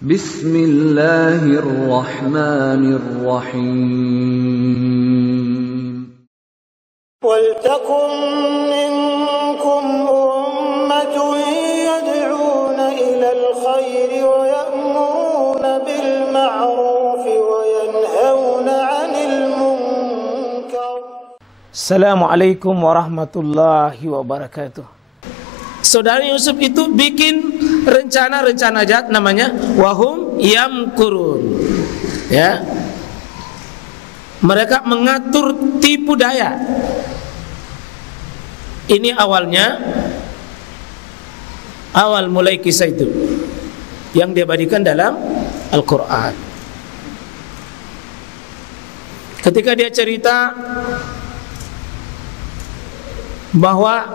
Bismillahirrahmanirrahim. Waltakum minkum ummatun yad'una ilal khairi wa ya'muruna bil ma'ruf wa yanhauna 'anil munkar. Assalamualaikum warahmatullahi wabarakatuh. Saudara Yusuf itu bikin rencana-rencana jahat, namanya wahum yamkurun. Ya. Mereka mengatur tipu daya. Ini awal mulai kisah itu yang diabadikan dalam Al-Quran. Ketika dia cerita bahwa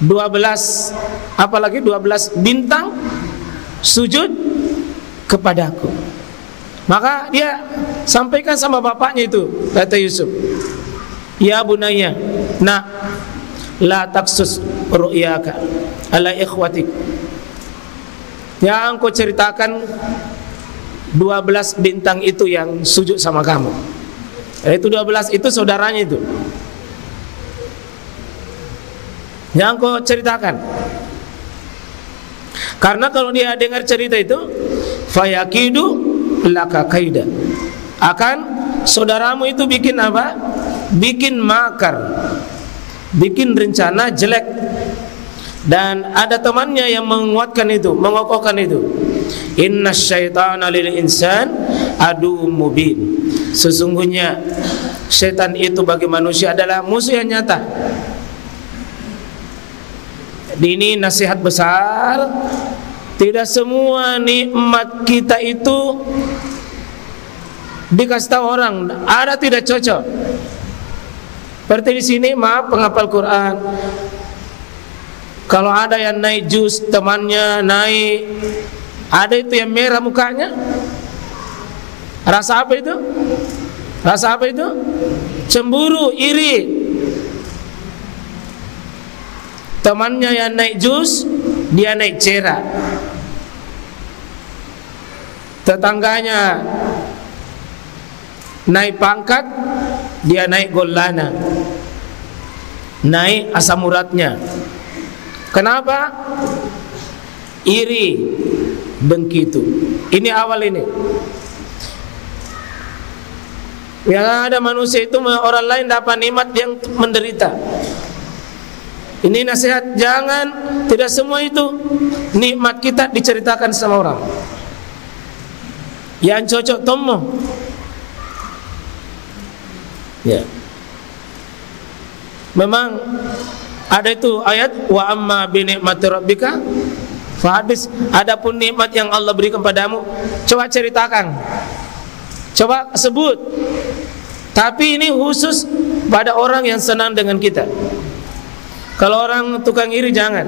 12 bintang sujud kepadaku, maka dia sampaikan sama bapaknya itu, kata Yusuf, ya bunayya, nak, la taksus ru'yaka ala ikhwatik. Yang kau ceritakan 12 bintang itu yang sujud sama kamu. Itu 12 itu saudaranya itu. Yang kau ceritakan. Karena kalau dia dengar cerita itu, fayakidu laka kaida, akan saudaramu itu bikin apa? Bikin makar, bikin rencana jelek. Dan ada temannya yang menguatkan itu, mengokohkan itu. Inna syaitana lil insan adu mubin. Sesungguhnya syaitan itu bagi manusia adalah musuh yang nyata. Ini nasihat besar. Tidak semua nikmat kita itu dikasih tahu orang. Ada tidak cocok. Seperti di sini, maaf penghafal Quran, kalau ada yang naik jus, temannya naik, ada itu yang merah mukanya. Rasa apa itu? Rasa apa itu? Cemburu, iri. Temannya yang naik jus, dia naik cera. Tetangganya naik pangkat, dia naik golana, naik asam uratnya. Kenapa? Iri, dengki itu. Ini awal ini. Yang ada manusia itu orang lain dapat nikmat yang menderita. Ini nasihat, jangan, tidak semua itu nikmat kita diceritakan sama orang. Yang cocok tomo. Ya. Memang ada itu ayat wa amma bi ni'mati rabbika fahadis. Adapun nikmat yang Allah berikan padamu, coba ceritakan. Coba sebut. Tapi ini khusus pada orang yang senang dengan kita. Kalau orang tukang iri jangan.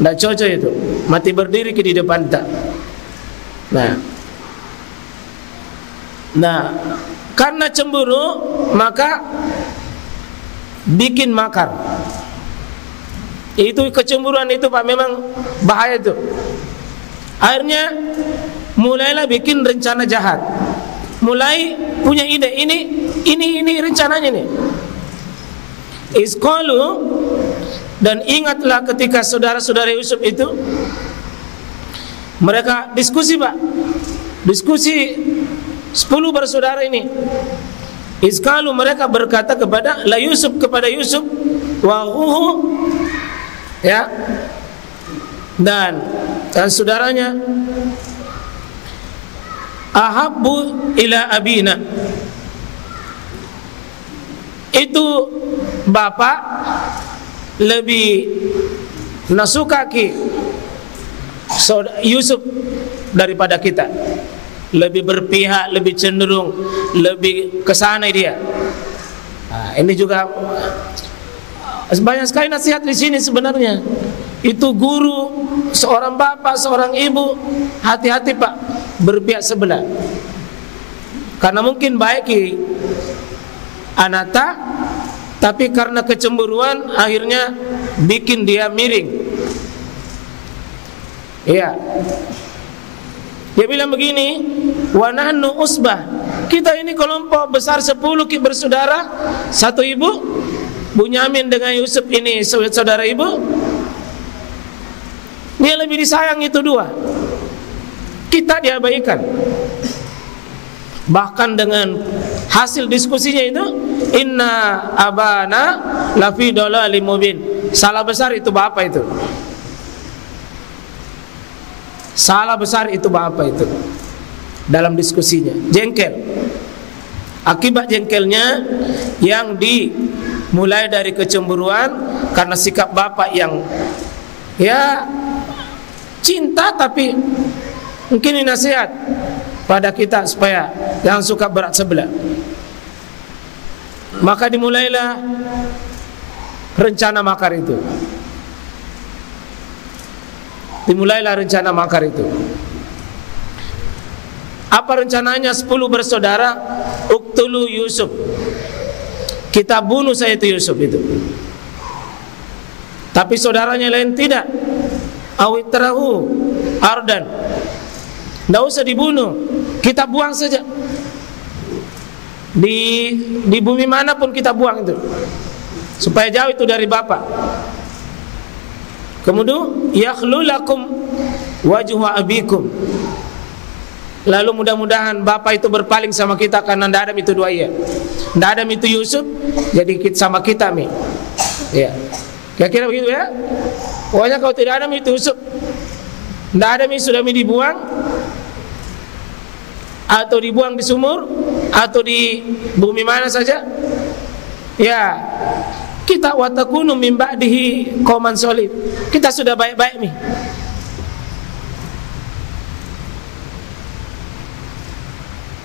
Tidak cocok itu. Mati berdiri di depan tak. Nah, karena cemburu maka bikin makar. Itu kecemburuan itu Pak, memang bahaya itu. Akhirnya mulailah bikin rencana jahat. Mulai punya ide, ini rencananya nih. Isqalu, dan ingatlah ketika saudara-saudara Yusuf itu mereka diskusi Pak, diskusi 10 bersaudara ini. Isqalu, mereka berkata kepada Yusuf wa huhu, ya, dan saudaranya, ahabbu ila abina, itu bapak lebih nasukaki Yusuf daripada kita, lebih berpihak, lebih cenderung, lebih kesana dia. Nah, ini juga banyak sekali nasihat di sini sebenarnya. Itu guru, seorang bapak, seorang ibu, hati-hati Pak berpihak sebelah. Karena mungkin baik anata, tapi karena kecemburuan akhirnya bikin dia miring. Iya. Dia bilang begini, wa nahnu usbah. Kita ini kelompok besar 10 bersaudara, satu ibu. Bunyamin dengan Yusuf ini saudara ibu. Dia lebih disayang itu dua. Kita diabaikan. Bahkan dengan hasil diskusinya itu, inna abana lafi dhalalim mubin. Salah besar itu bapak itu. Salah besar itu bapak itu. Dalam diskusinya, jengkel. Akibat jengkelnya yang dimulai dari kecemburuan karena sikap bapak yang ya cinta, tapi mungkin ini nasihat pada kita supaya jangan suka berat sebelah. Maka dimulailah rencana makar itu. Dimulailah rencana makar itu. Apa rencananya? 10 bersaudara, uktulu Yusuf. Kita bunuh saya itu Yusuf itu. Tapi saudaranya lain tidak. Awitrahu ardan. Tidak usah dibunuh, kita buang saja. Di bumi manapun kita buang itu, supaya jauh itu dari bapak. Kemudian yakhlu lakum wajhu abikum. Lalu mudah-mudahan bapak itu berpaling sama kita, karena tidak ada itu dua ya. Tidak ada itu Yusuf, jadi sama kita mi. Ya, kira-kira begitu ya. Pokoknya kalau tidak ada itu Yusuf, tidak ada sudah dibuang, atau dibuang di sumur, atau di bumi mana saja. Ya, kita watakunu min ba'dihi qauman solid. Kita sudah baik-baik nih.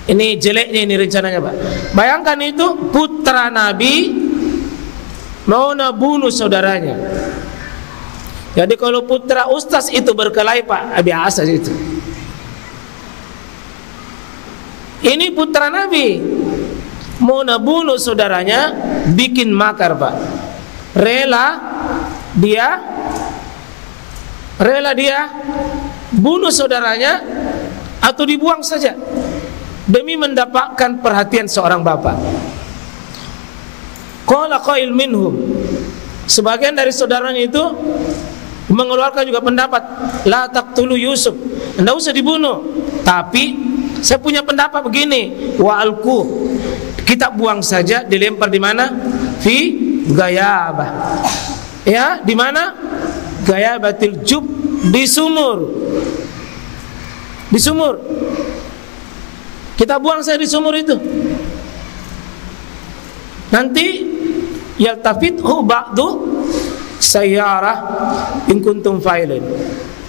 Ini jeleknya ini rencananya, Pak. Bayangkan itu putra Nabi mau bunuh saudaranya. Jadi kalau putra ustaz itu berkelahi, Pak, biasa itu. Ini putra Nabi mau bunuh saudaranya, bikin makar, Pak. Rela dia bunuh saudaranya atau dibuang saja demi mendapatkan perhatian seorang bapak. Qala qail minhum, sebagian dari saudaranya itu mengeluarkan juga pendapat, la taqtulu Yusuf, tidak usah dibunuh, tapi saya punya pendapat begini, wa alku, kita buang saja, dilempar di mana? Fi gayabah. Ya, di mana? Gayabatil jub, di sumur. Di sumur. Kita buang saja di sumur itu. Nanti yaltafithu ba'du sayyarah in kuntum fa'ilin.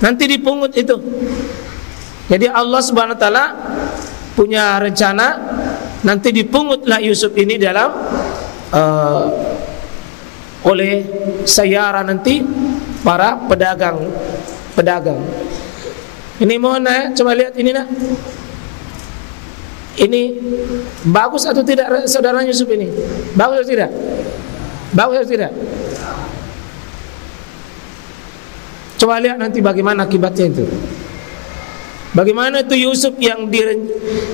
Nanti dipungut itu. Jadi Allah Subhanahu wa taala punya rencana, nanti dipungutlah Yusuf ini dalam oleh sayyarah, nanti para pedagang. Ini mohon coba lihat ini nak. Ini bagus atau tidak saudara Yusuf ini? Bagus atau tidak? Bagus atau tidak? Coba lihat nanti bagaimana akibatnya itu. Bagaimana itu Yusuf yang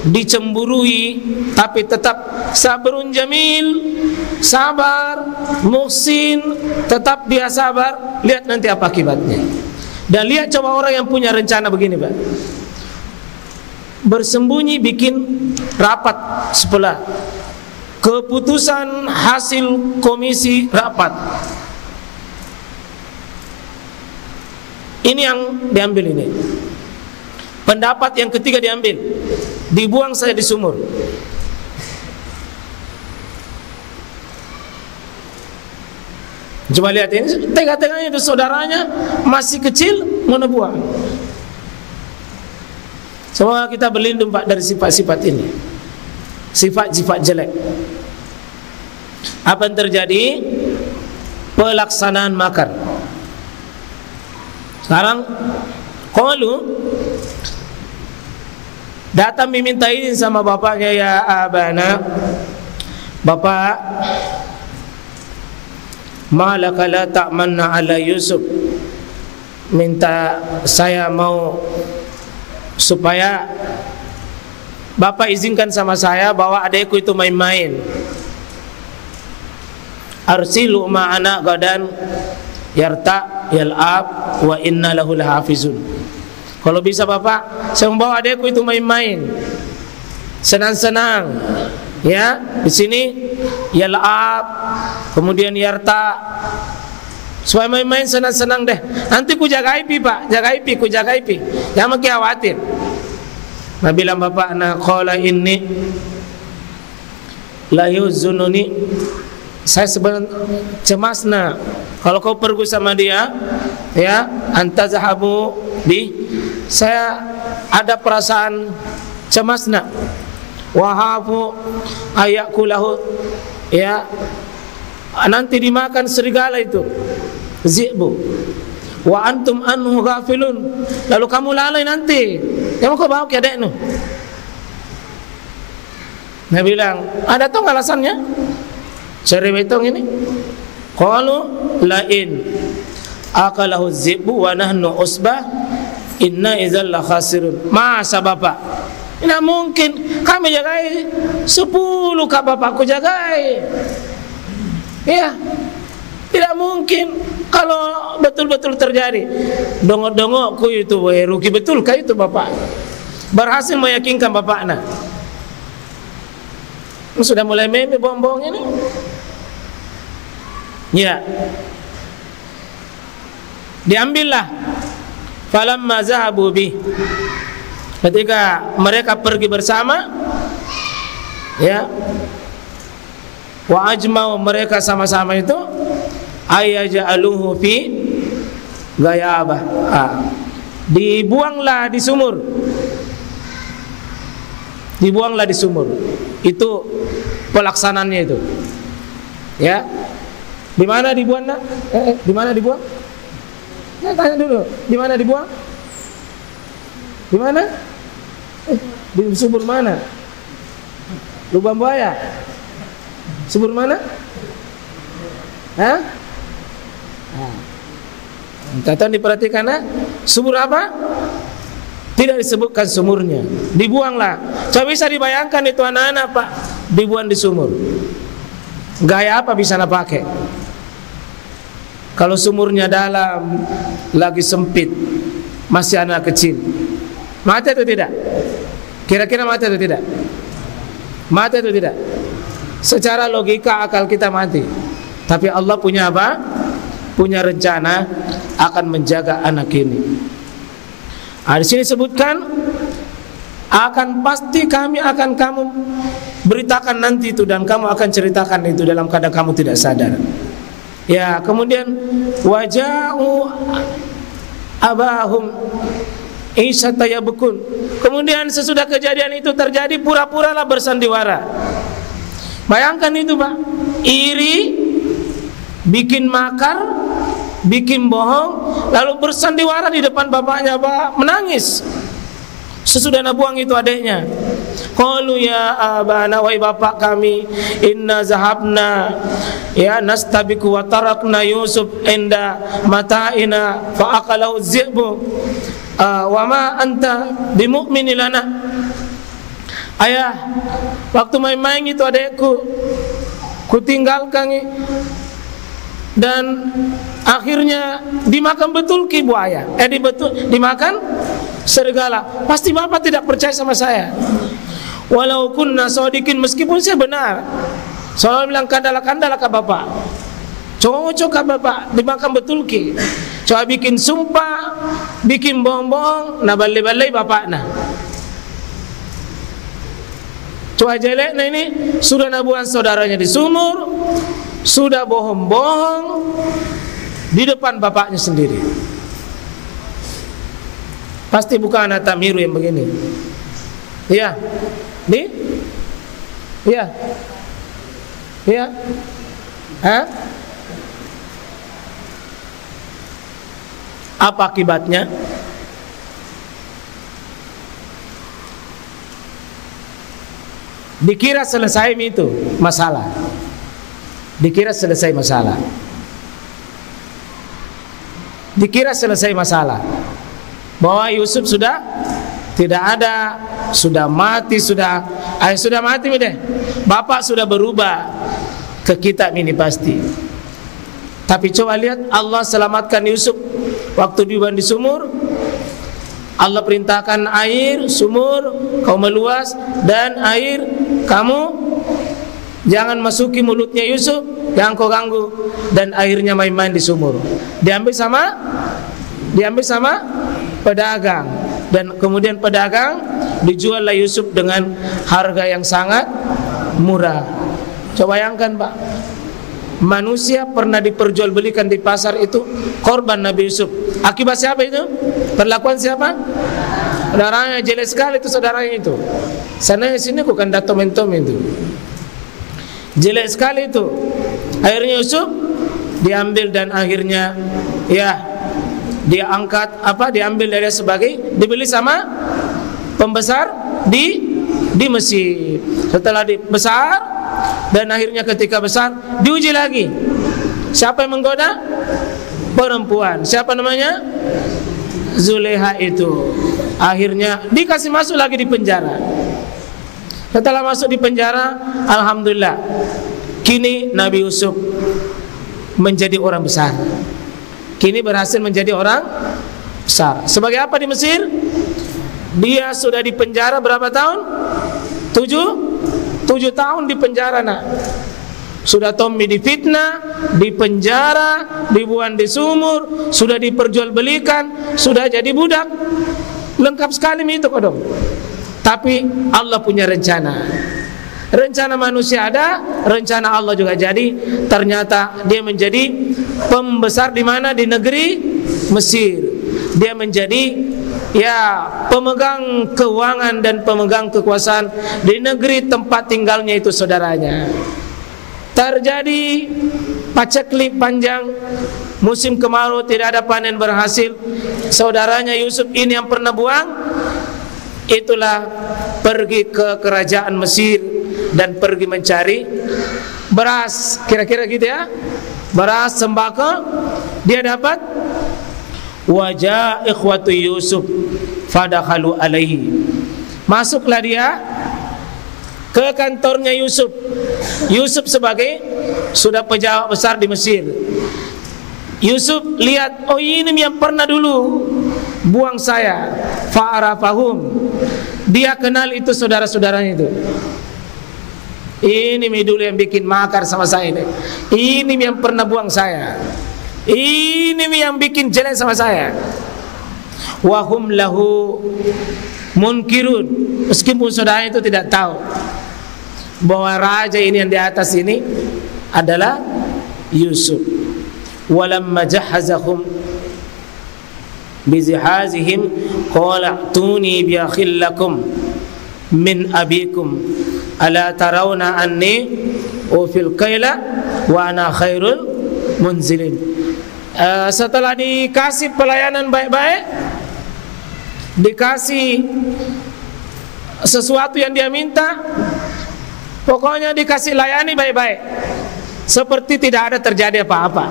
dicemburui tapi tetap sabrun jamil, sabar, muhsin, tetap dia sabar. Lihat nanti apa akibatnya. Dan lihat coba orang yang punya rencana begini, Pak. Bersembunyi bikin rapat sebelah keputusan hasil komisi rapat. Ini yang diambil ini. Pendapat yang ketiga diambil, dibuang saya di sumur. Coba lihat ini, tengah-tengahnya itu saudaranya masih kecil, mau buang. Semoga kita berlindung, Pak, dari sifat-sifat ini, sifat-sifat jelek. Apa yang terjadi? Pelaksanaan makar. Sekarang qalu, datang meminta izin sama bapaknya, ya abana, bapak, malaka la ta'manna ala Yusuf, minta saya mau supaya Bapak izinkan sama saya bawa adekku itu main-main. Arsilu ma'ana gadan yarta yal'ab wa inna lahu lahafizun. Kalau bisa Bapak, saya membawa adekku itu main-main, senang-senang. Ya, di sini yal'ab, kemudian yarta, supaya main-main senang-senang deh. Nanti ku jagai pi Pak, ku jagai pi. Jangan makin khawatir. Nah bilang bapak na qala inni la yuzununi, saya sebenarnya cemas na kalau kau pergi sama dia, ya, anta zahabu bi, saya ada perasaan cemas na wahafu ayakulahu, ya, nanti dimakan serigala itu zi'bu wa antum anhu ghafilun, lalu kamu lalai nanti. Kamu kau bawa ke adekmu. Nah bilang, ada tahu alasannya? Cari betong ini. Qalu lain akalahu zi'bu wa nahnu usbah inna idzal la khasirun. Masa Bapak? Tidak mungkin, kami jagai 10 kak bapakku jagai. Ya, tidak mungkin. Kalau betul-betul terjadi, dongok-dongokku itu rugi betul kah itu Bapak? Berhasil meyakinkan bapaknya. Sudah mulai meme bohong-bohong ini. Ya. Diambillah. Falamma zahabu bi. Ketika mereka pergi bersama, ya. Wa ajma'u, mereka sama-sama itu ayaja'aluhu fi ghayabah. Dibuanglah di sumur. Dibuanglah di sumur. Itu pelaksanaannya itu. Ya. Di mana dibuang nak? Di mana dibuang? Saya tanya dulu. Di mana dibuang? Di mana? Di sumur mana? Lubang buaya. Sumur mana? Hah? Tata diperhatikan, sumur apa? Tidak disebutkan sumurnya. Dibuanglah. Coba bisa dibayangkan itu anak-anak Pak, dibuang di sumur. Gaya apa bisa nak pakai? Kalau sumurnya dalam, lagi sempit, masih anak kecil, mati atau tidak? Kira-kira mati atau tidak? Mati atau tidak? Secara logika akal kita mati. Tapi Allah punya apa? Punya rencana akan menjaga anak ini. Di sini sebutkan akan pasti kami akan kamu beritakan nanti itu, dan kamu akan ceritakan itu dalam keadaan kamu tidak sadar. Ya, kemudian waja'u abahum isyatayabukun. Kemudian sesudah kejadian itu terjadi, pura-puralah bersandiwara. Bayangkan itu Pak, iri, bikin makar, bikin bohong, lalu bersandiwara di depan bapaknya Pak, menangis. Sesudah nabuang itu adiknya. Qalu ya abana, wahai bapak kami, inna zahabna ya nastabiku wa tarakna Yusuf inda mata'ina fa akalahu zi'bu wa ma anta bimu'mini lana. Ayah, waktu main-main itu adekku kutinggalkan dan akhirnya dimakan betul ki buaya. Dimakan serigala. Pasti bapak tidak percaya sama saya. Walau kunna sadiqin, meskipun saya benar. Soalnya bilang kandala ke bapak. Cocok ke bapak, dimakan betul ki. Coba bikin sumpah, bikin bohong-bohong, nah balai-balai bapak nah. Coba jelek nah ini sudah nabuan saudaranya di sumur, sudah bohong-bohong di depan bapaknya sendiri. Pasti bukan anak Tamiru yang begini. Iya. Nih? Iya. Iya. Hah? Apa akibatnya? Dikira selesai itu masalah. Dikira selesai masalah. dikira selesai masalah, bahwa Yusuf sudah tidak ada, sudah mati, sudah mati deh. Bapak sudah berubah ke kitab ini pasti. Tapi coba lihat, Allah selamatkan Yusuf waktu diubah di sumur. Allah perintahkan air sumur kau meluas, dan air kamu jangan masuki mulutnya Yusuf, jangan kau ganggu, dan airnya main-main di sumur. Diambil sama pedagang, dan kemudian pedagang dijuallah Yusuf dengan harga yang sangat murah. Coba bayangkan Pak, manusia pernah diperjualbelikan di pasar itu korban Nabi Yusuf. Akibat siapa itu? Perlakuan siapa? Saudaranya. Jelek sekali itu saudaranya itu. Sana sini bukan datom-entom itu. Jelek sekali itu. Akhirnya Yusuf diambil, dan akhirnya ya dia angkat diambil dari sebagai, dibeli sama pembesar di Mesir. Setelah besar, dan akhirnya ketika besar diuji lagi. Siapa yang menggoda? Perempuan. Siapa namanya? Zuleha itu. Akhirnya dikasih masuk lagi di penjara. Setelah masuk di penjara, alhamdulillah, kini Nabi Yusuf menjadi orang besar. Kini berhasil menjadi orang besar. Sebagai apa di Mesir? Dia sudah di penjara berapa tahun? 7 tahun di penjara nak. Sudah Tommy difitnah, di penjara, dibuang di sumur, sudah diperjualbelikan, sudah jadi budak. Lengkap sekali itu kodong. Tapi Allah punya rencana. Rencana manusia ada, rencana Allah juga jadi. Ternyata dia menjadi pembesar di mana? Di negeri Mesir. Dia menjadi pemegang keuangan dan pemegang kekuasaan di negeri tempat tinggalnya itu saudaranya. Terjadi paceklik panjang, musim kemarau, tidak ada panen berhasil. Saudaranya Yusuf ini yang pernah buang, itulah pergi ke kerajaan Mesir dan pergi mencari beras, kira-kira gitu ya, beras, sembako. Dia dapat. Wajah ikhwatu Yusuf fadakhalu alaihi. Masuklah dia ke kantornya Yusuf. Yusuf sebagai sudah pejabat besar di Mesir. Yusuf lihat, oh ini yang pernah dulu buang saya. Fa'arafahum. Dia kenal itu saudara-saudaranya itu. Ini dulu yang bikin makar sama saya ini. Ini yang pernah buang saya. Ini yang bikin jelek sama saya. Wahum lahu munkirun. Meskipun saudara itu tidak tahu bahwa raja ini yang di atas ini adalah Yusuf. Walamma jahazahum bizihazihim qala a'tuni bi akhil lakum min abikum ala tarawna anni ufil kaila wa ana khairul munzilin. Setelah dikasih pelayanan baik-baik, dikasih sesuatu yang dia minta, pokoknya dikasih layani baik-baik, seperti tidak ada terjadi apa-apa.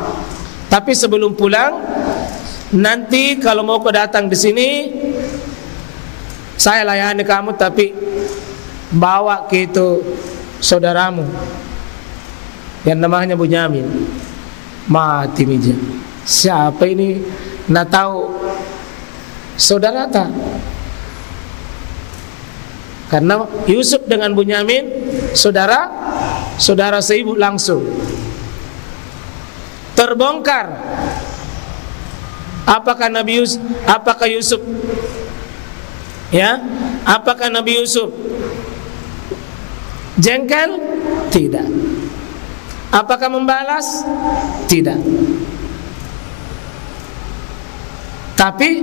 Tapi sebelum pulang, nanti kalau mau kau datang di sini, saya layani kamu, tapi bawa ke itu saudaramu yang namanya Bunyamin. Mati meja. Siapa ini? Nak tahu saudara tak? Karena Yusuf dengan Bunyamin saudara seibu langsung. Terbongkar. Apakah Yusuf? Ya, apakah Nabi Yusuf jengkel? Tidak. Apakah membalas? Tidak. Tapi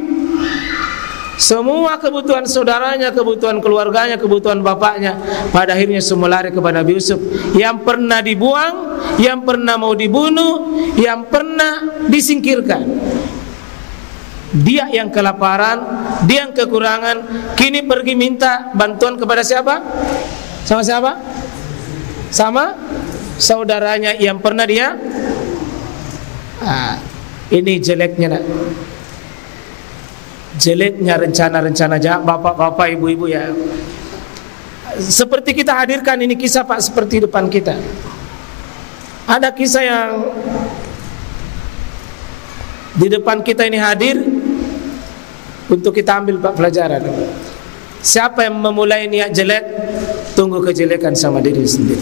semua kebutuhan saudaranya, kebutuhan keluarganya, kebutuhan bapaknya, pada akhirnya semua lari kepada Nabi Yusuf. Yang pernah dibuang, yang pernah mau dibunuh, yang pernah disingkirkan. Dia yang kelaparan, dia yang kekurangan, kini pergi minta bantuan kepada siapa? Sama siapa? Sama saudaranya yang pernah dia Ini jeleknya nak. Jeleknya rencana-rencana jahat bapak-bapak, ibu-ibu ya. Seperti kita hadirkan ini kisah Pak, seperti depan kita. Ada kisah yang di depan kita ini hadir untuk kita ambil Pak pelajaran. Siapa yang memulai niat jelek, tunggu kejelekan sama diri sendiri.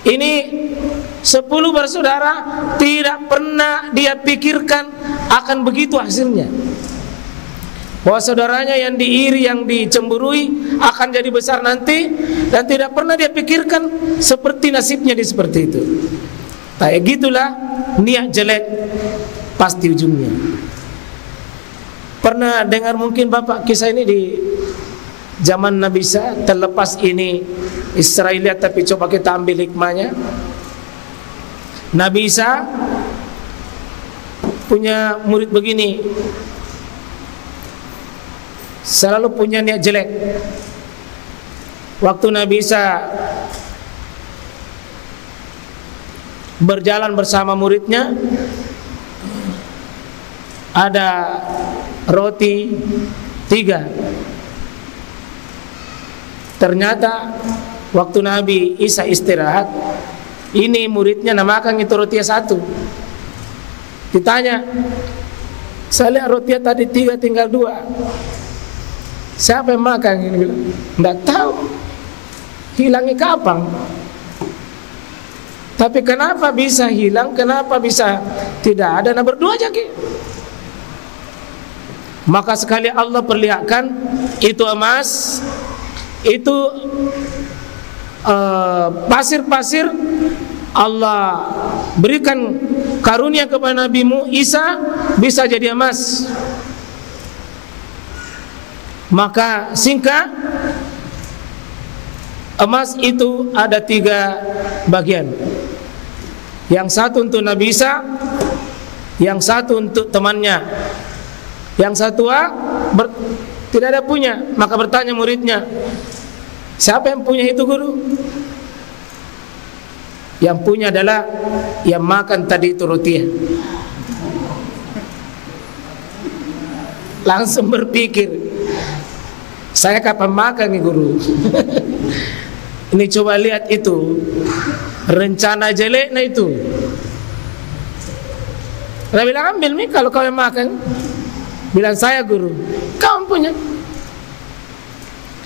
Ini 10 bersaudara tidak pernah dia pikirkan akan begitu hasilnya. Bahwa saudaranya yang diiri, yang dicemburui akan jadi besar nanti, dan tidak pernah dia pikirkan seperti nasibnya di seperti itu. Kayak gitulah niat jelek pasti ujungnya. Pernah dengar mungkin Bapak kisah ini di zaman Nabi Isa, terlepas ini Israeliat tapi coba kita ambil hikmahnya. Nabi Isa punya murid begini, selalu punya niat jelek. Waktu Nabi Isa berjalan bersama muridnya, ada roti 3. Ternyata waktu Nabi Isa istirahat, ini muridnya namakan itu roti 1. Ditanya, saya lihat roti tadi 3 tinggal 2. Siapa yang makan? Ini bilang, enggak tahu. Hilangnya kapan? Tapi kenapa bisa hilang? Kenapa bisa tidak ada? Nah, berdua aja ki. Maka sekali Allah perlihatkan itu emas, itu pasir-pasir, Allah berikan karunia kepada Nabi Isa bisa jadi emas. Maka singkat, emas itu ada 3 bagian. Yang satu untuk Nabi Isa, yang satu untuk temannya, yang satu tidak ada punya. Maka bertanya muridnya, siapa yang punya itu guru? Yang punya adalah yang makan tadi itu roti. Langsung berpikir, saya kapan makan nih guru? Ini coba lihat itu rencana jeleknya itu. Saya bilang ambil nih kalau kau yang makan. Bilang saya guru, kau punya.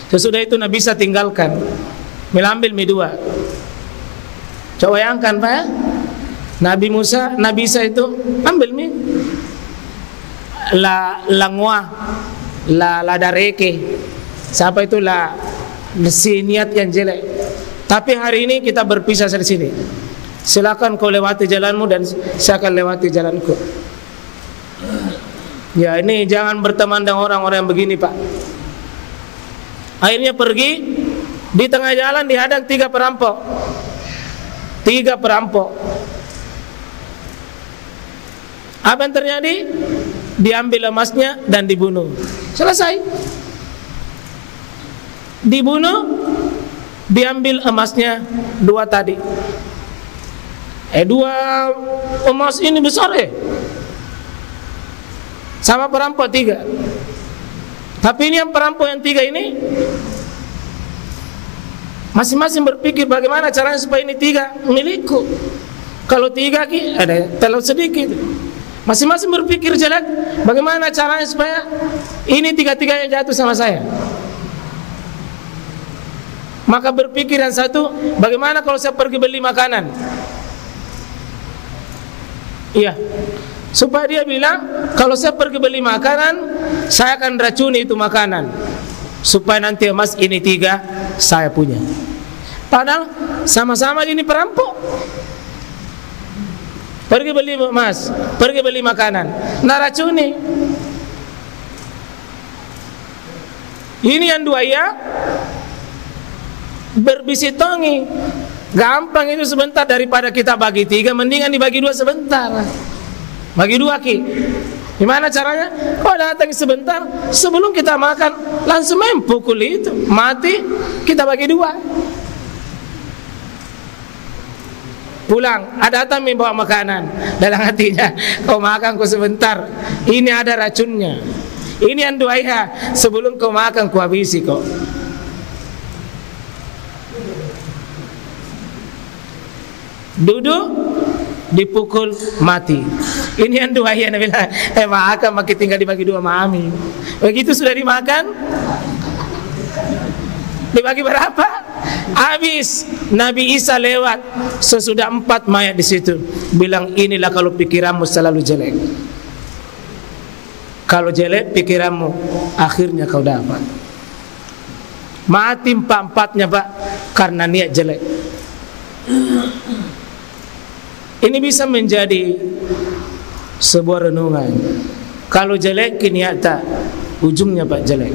Sesudah itu Nabi Isa tinggalkan, ambil mie 2. Coba bayangkan Pak ya? Nabi Isa itu ambil mie. La dareke. Siapa itu si niat yang jelek. Tapi hari ini kita berpisah dari sini. Silakan kau lewati jalanmu dan saya akan lewati jalanku. Ya, ini jangan berteman dengan orang-orang yang begini Pak. Akhirnya pergi, di tengah jalan dihadang 3 perampok. 3 perampok. Apa yang terjadi? Diambil emasnya dan dibunuh. Selesai. Dibunuh, diambil emasnya 2 tadi. 2 emas ini besar sama perampok 3. Tapi ini yang perampok yang 3 ini masing-masing berpikir bagaimana caranya supaya ini 3 milikku. Kalau 3 ada terlalu sedikit. Masing-masing berpikir jelek, bagaimana caranya supaya ini 3-3 yang jatuh sama saya. Maka berpikir yang satu, bagaimana kalau saya pergi beli makanan? Iya, supaya dia bilang, kalau saya pergi beli makanan, saya akan racuni itu makanan, supaya nanti emas ini 3 saya punya. Padahal sama-sama ini perampok. Pergi beli emas, pergi beli makanan, nah racuni. Ini yang 2 ya berbisik tongi. Gampang itu sebentar, daripada kita bagi 3, mendingan dibagi 2 sebentar. Bagi 2 ki. Gimana caranya? Kau datang sebentar, sebelum kita makan langsung main pukul itu, mati, kita bagi 2. pulang, ada datang membawa makanan. Dalam hatinya, kau makan kau sebentar, ini ada racunnya. Ini yang duaiha, sebelum kau makan kau habisi kok. Duduk, dipukul, mati. Ini yang duaiha, Nabi bilang, makan makin tinggal dibagi dua mami. Begitu sudah dimakan, dibagi berapa? Habis. Nabi Isa lewat, sesudah 4 mayat di situ. Bilang, inilah kalau pikiranmu selalu jelek. Kalau jelek pikiranmu, akhirnya kau dapat. Mati 4-4-nya Pak, karena niat jelek. Ini bisa menjadi sebuah renungan. Kalau jelek niat tak, ujungnya Pak jelek.